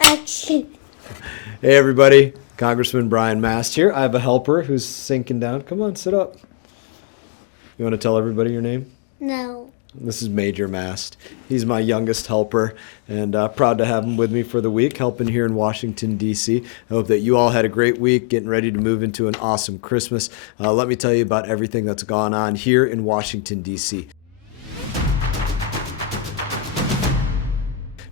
Action. Hey everybody, Congressman Brian Mast here. I have a helper who's sinking down. Come on, sit up. You want to tell everybody your name? No. This is Major Mast. He's my youngest helper, and proud to have him with me for the week, helping here in Washington, D.C. I hope that you all had a great week, getting ready to move into an awesome Christmas. Let me tell you about everything that's gone on here in Washington, D.C.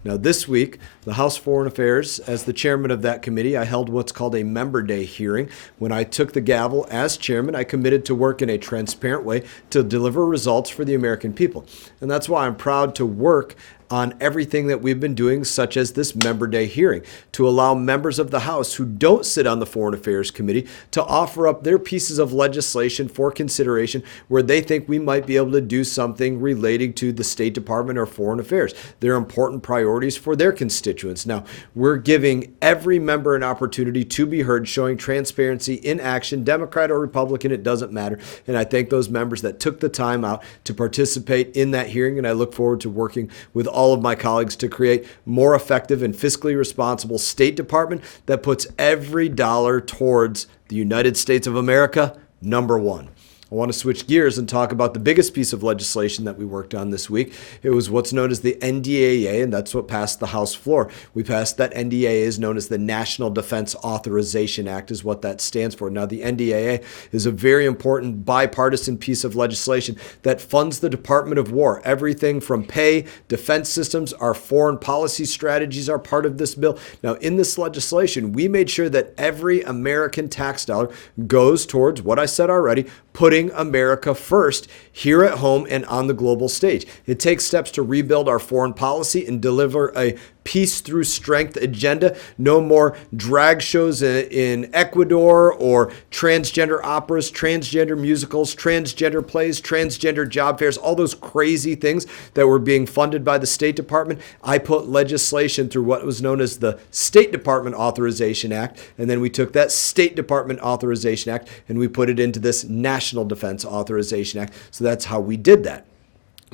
Now, this week, the House Foreign Affairs, as the chairman of that committee, I held what's called a Member Day hearing. When I took the gavel as chairman, I committed to work in a transparent way to deliver results for the American people. And that's why I'm proud to work on everything that we've been doing, such as this Member Day hearing, to allow members of the House who don't sit on the Foreign Affairs Committee to offer up their pieces of legislation for consideration where they think we might be able to do something relating to the State Department or Foreign Affairs. They're important priorities for their constituents. Now, we're giving every member an opportunity to be heard, showing transparency in action, Democrat or Republican, it doesn't matter. And I thank those members that took the time out to participate in that hearing, and I look forward to working with all of my colleagues to create more effective and fiscally responsible State Department that puts every dollar towards the United States of America, number one. I want to switch gears and talk about the biggest piece of legislation that we worked on this week. It was what's known as the NDAA, and that's what passed the House floor. We passed that NDAA is known as the National Defense Authorization Act is what that stands for. Now, the NDAA is a very important bipartisan piece of legislation that funds the Department of War. Everything from pay, defense systems, our foreign policy strategies are part of this bill. Now, in this legislation, we made sure that every American tax dollar goes towards what I said already, putting America first here at home and on the global stage. It takes steps to rebuild our foreign policy and deliver a peace through strength agenda. No more drag shows in Ecuador or transgender operas, transgender musicals, transgender plays, transgender job fairs, all those crazy things that were being funded by the State Department. I put legislation through what was known as the State Department Authorization Act, and then we took that State Department Authorization Act and we put it into this National Defense Authorization Act. So that's how we did that.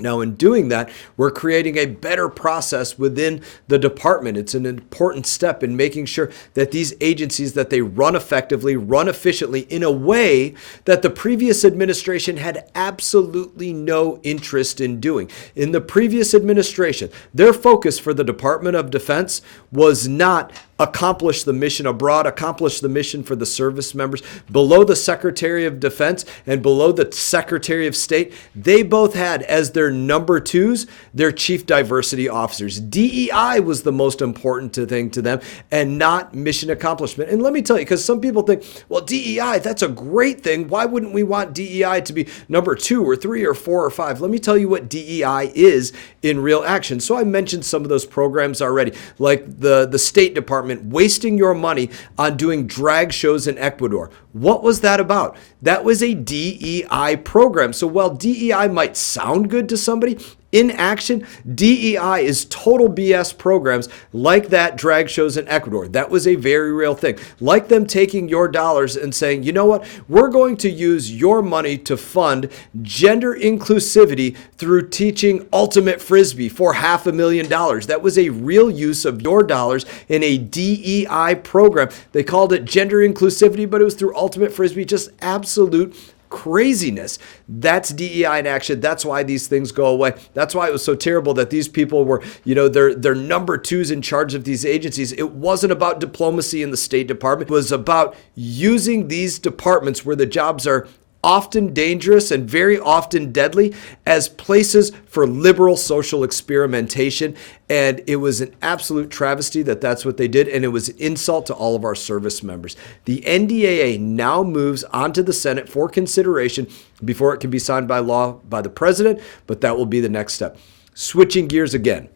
Now, in doing that, we're creating a better process within the department. It's an important step in making sure that these agencies, that they run effectively, run efficiently in a way that the previous administration had absolutely no interest in doing. In the previous administration, their focus for the Department of Defense was not accomplish the mission abroad, accomplish the mission for the service members. Below the Secretary of Defense and below the Secretary of State, they both had as their number twos their chief diversity officers. DEI was the most important thing to them and not mission accomplishment. And let me tell you, because some people think, well, DEI, that's a great thing. Why wouldn't we want DEI to be number 2 or 3 or 4 or 5? Let me tell you what DEI is in real action. So I mentioned some of those programs already, like the State Department wasting your money on doing drag shows in Ecuador. What was that about? That was a DEI program. So while DEI might sound good to somebody, in action, DEI is total BS programs like that drag shows in Ecuador. That was a very real thing. Like them taking your dollars and saying, you know what, we're going to use your money to fund gender inclusivity through teaching ultimate frisbee for $500,000. That was a real use of your dollars in a DEI program. They called it gender inclusivity, but it was through ultimate frisbee, just absolute craziness. That's DEI in action. That's why these things go away. That's why it was so terrible that these people were, they're number twos in charge of these agencies. It wasn't about diplomacy in the State Department. It was about using these departments where the jobs are often dangerous and very often deadly as places for liberal social experimentation. And it was an absolute travesty that that's what they did. And it was an insult to all of our service members. The NDAA now moves onto the Senate for consideration before it can be signed by law by the president, but that will be the next step. Switching gears again.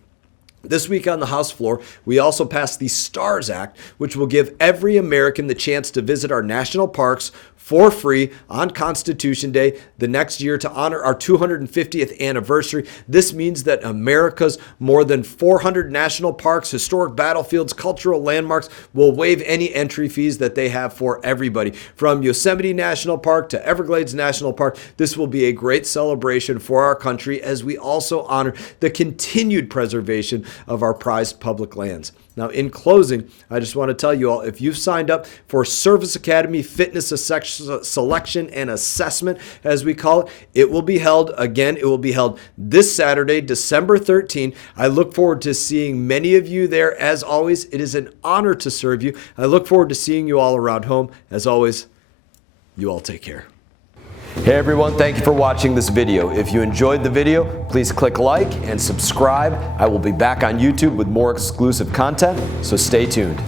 This week on the House floor, we also passed the STARS Act, which will give every American the chance to visit our national parks for free on Constitution Day the next year to honor our 250th anniversary. This means that America's more than 400 national parks, historic battlefields, cultural landmarks will waive any entry fees that they have for everybody. From Yosemite National Park to Everglades National Park, this will be a great celebration for our country as we also honor the continued preservation of our prized public lands. Now, in closing, I just want to tell you all, if you've signed up for Service Academy Fitness Selection and Assessment, as we call it, it will be held this Saturday, December 13th. I look forward to seeing many of you there. As always, it is an honor to serve you. I look forward to seeing you all around home. As always, you all take care. Hey everyone, thank you for watching this video. If you enjoyed the video, please click like and subscribe. I will be back on YouTube with more exclusive content, so stay tuned.